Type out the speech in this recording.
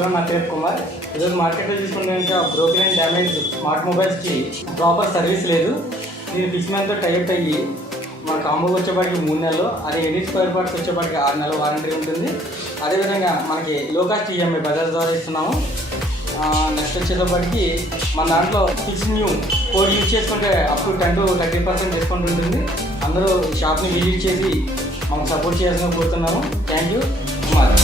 నమస్కారం, నా పేరు కుమార్. ఈరోజు మార్కెట్లో చూసుకుంటే కనుక బ్రోకెన్ అండ్ డ్యామేజ్ స్మార్ట్ మొబైల్స్కి ప్రాపర్ సర్వీస్ లేదు. నేను ఫిక్స్మ్యాన్తో టైప్ అయ్యి మా కాంబో వచ్చేపాటికి 3 నెలలు, అదే ఎనీ స్క్వేర్ పార్ట్స్ వచ్చేపాటికి 6 నెలల వారంటీ ఉంటుంది. అదేవిధంగా మనకి లో కాస్ట్ ఈఎంఐ బజాజ్ ద్వారా ఇస్తున్నాము. నెక్స్ట్ వచ్చేటప్పటికి మన దాంట్లో ఫిక్స్ న్యూ కోడ్ యూజ్ చేసుకుంటే అప్ టు 10 to 30% డిస్కౌంట్ ఉంటుంది. అందరూ షాప్ని విజిట్ చేసి మాకు సపోర్ట్ చేయాల్సిన కోరుతున్నాము. Thank you Kumar.